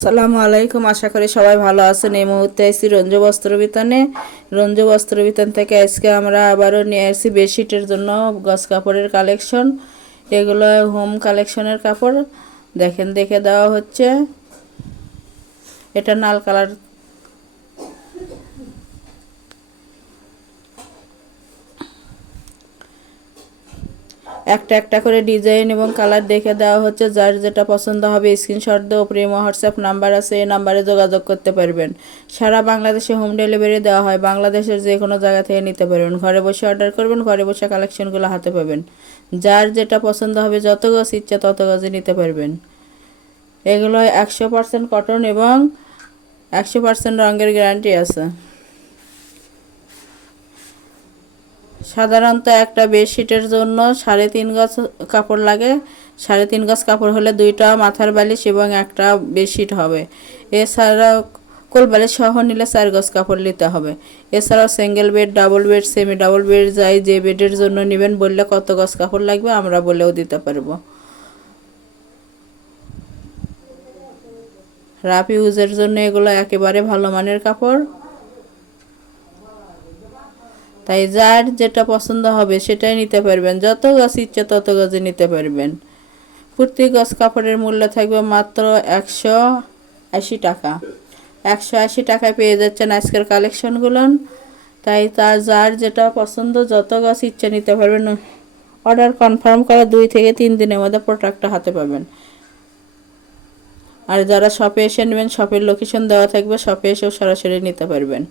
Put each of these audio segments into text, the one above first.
আসসালামু আলাইকুম, আশা করি সবাই ভালো আছেন। এই মুহূর্তে আছি রঞ্জু বস্ত্র বিতানে। রঞ্জু বস্ত্র বিতান থেকে আজকে আমরা আবারও নিয়ে আসছি বেডশিটের জন্য গস কাপড়ের কালেকশন। এগুলো হোম কালেকশনের কাপড়। দেখেন, দেখে দেওয়া হচ্ছে। এটা লাল কালার, একটা একটা করে ডিজাইন এবং কালার দেখে দেওয়া হচ্ছে। যার যেটা পছন্দ হবে স্ক্রিনশট দিয়ে উপরে হোয়াটসঅ্যাপ নাম্বার আছে, এই নাম্বারে যোগাযোগ করতে পারবেন। সারা বাংলাদেশে হোম ডেলিভারি দেওয়া হয়, বাংলাদেশের যে কোনো জায়গা থেকে নিতে পারবেন। ঘরে বসে অর্ডার করবেন, ঘরে বসে কালেকশনগুলো হাতে পাবেন। যার যেটা পছন্দ হবে, যত গজ ইচ্ছা তত গজে নিতে পারবেন। এগুলো 100% কটন এবং 100% রঙের গ্যারান্টি আছে। সাধারণত একটা বেডশিটের জন্য 3.5 গজ কাপড় লাগে। 3.5 গজ কাপড় হলে 2টা মাথার বালিশ এবং একটা বেডশিট হবে। এছাড়াও কোল বালিশ সহ নিলে 4 গজ কাপড় নিতে হবে। এছাড়াও single bed, double bed, semi double bed, যাই যে বেডের জন্য নেবেন বললে কত গজ কাপড় লাগবে আমরা বলেও দিতে পারবো। রাফ ইউজের জন্য এগুলো একেবারে ভালো মানের কাপড়। তাই যার যেটা পছন্দ হবে সেটাই নিতে পারবেন, যত গজ ইচ্ছে তত গজে নিতে পারবেন। প্রতি গজ কাপড়ের মূল্য থাকবে মাত্র 180 টাকা। 180 টাকায় পেয়ে যাচ্ছেন আজকের কালেকশনগুলো। তাই তার যার যেটা পছন্দ যত গজ ইচ্ছে নিতে পারবেন। অর্ডার কনফার্ম করা 2 থেকে 3 দিনের মধ্যে প্রোডাক্টটা হাতে পাবেন। আর যারা শপে এসে নেবেন, শপের লোকেশন দেওয়া থাকবে, শপে এসেও সরাসরি নিতে পারবেন।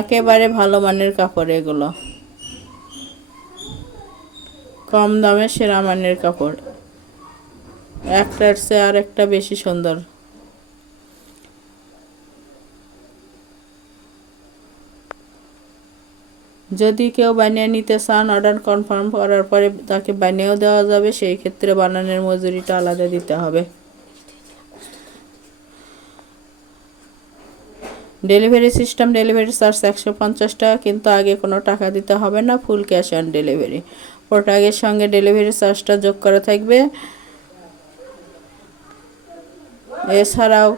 একেবারে ভালো মানের কাপড় এগুলো, কম দামে সেরা মানের কাপড়। একটার চেয়ে আর একটা বেশি সুন্দর। যদি কেউ বানিয়ে নিতে চান, অর্ডার কনফার্ম করার পরে তাকে বানিয়েও দেওয়া যাবে। সেই ক্ষেত্রে বানানোর মজুরিটা আলাদা দিতে হবে। ডেলিভারি সিস্টেম, ডেলিভারি চার্জ 150 টাকা, কিন্তু আগে কোনো টাকা দিতে হবে না, ফুল ক্যাশ অন ডেলিভারি। প্রোডাক্টের সঙ্গে ডেলিভারি চার্জটা যোগ করা থাকবে। এছাড়াও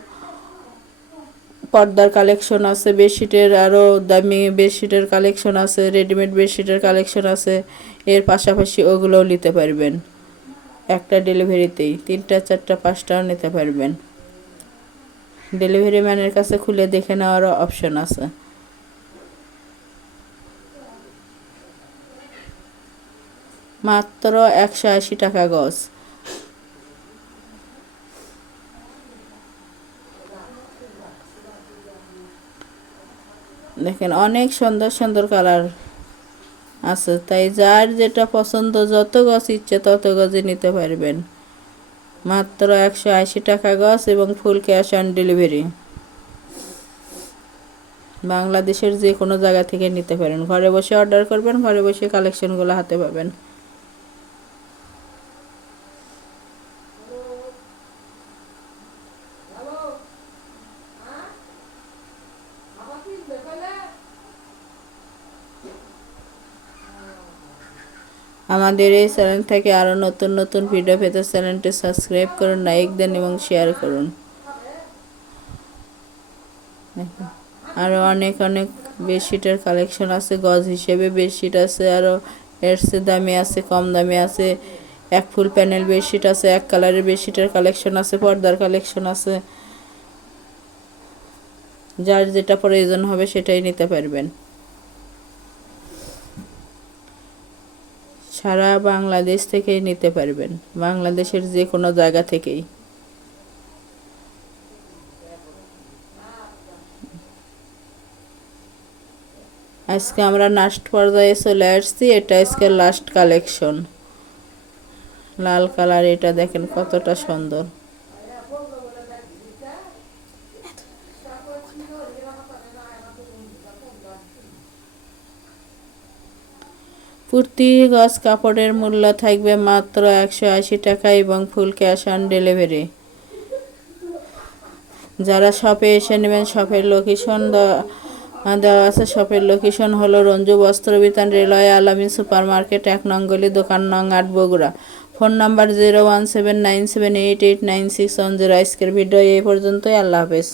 পর্দার কালেকশন আছে, বেডশিটের আরও দামি বেডশিটের কালেকশন আছে, রেডিমেড বেডশিটের কালেকশন আছে। এর পাশাপাশি ওগুলোও নিতে পারবেন। একটা ডেলিভারিতেই 3টা 4টা 5টাও নিতে পারবেন। ডেলিভারি ম্যানের কাছে খুলে দেখে নেওয়ারও অপশন আছে। মাত্র 180 টাকা গজ। দেখেন, অনেক সুন্দর সুন্দর কালার আছে। তাই যার যেটা পছন্দ যত গজ ইচ্ছে তত গজে নিতে পারবেন। মাত্র 180 টাকা গজ এবং ফুল ক্যাশ অন ডেলিভারি। বাংলাদেশের যে কোনো জায়গা থেকে নিতে পারেন। ঘরে বসে অর্ডার করবেন, ঘরে বসে কালেকশনগুলো হাতে পাবেন। আমাদের এই চ্যানেল থেকে আরও নতুন নতুন ভিডিও পেতে চ্যানেলটি সাবস্ক্রাইব করুন, লাইক দেন এবং শেয়ার করুন। আরও অনেক অনেক বেডশিটের কালেকশন আছে। গজ হিসেবে বেডশিট আছে, আরও এর চেয়ে দামি আছে, কম দামি আছে। এক ফুল প্যানেল বেডশিট আছে, এক কালারের বেডশিটের কালেকশন আছে, পর্দার কালেকশন আছে। যার যেটা প্রয়োজন হবে সেটাই নিতে পারবেন। সারা বাংলাদেশ থেকেই নিতে পারবেন, বাংলাদেশের যে কোনো জায়গা থেকেই। আজকে আমরা লাস্ট পর্যায়ে চলে আসছি। এটা আজকে লাস্ট কালেকশন। লাল কালার, এটা দেখেন কতটা সুন্দর। প্রতি গজ কাপড়ের মূল্য থাকবে মাত্র 180 টাকা এবং ফুল ক্যাশ অন ডেলিভারি। যারা শপে এসে নেবেন, শপের লোকেশন দেওয়া আছে। শপের লোকেশন হলো রঞ্জু বস্ত্র বিতান, রেলওয়ে, আলামিন সুপার মার্কেট, 1 নং গলি, দোকান নং 8, বগুড়া। Phone number 01797889610। আজকের ভিডিও এই পর্যন্তই। আল্লাহ হাফেজ।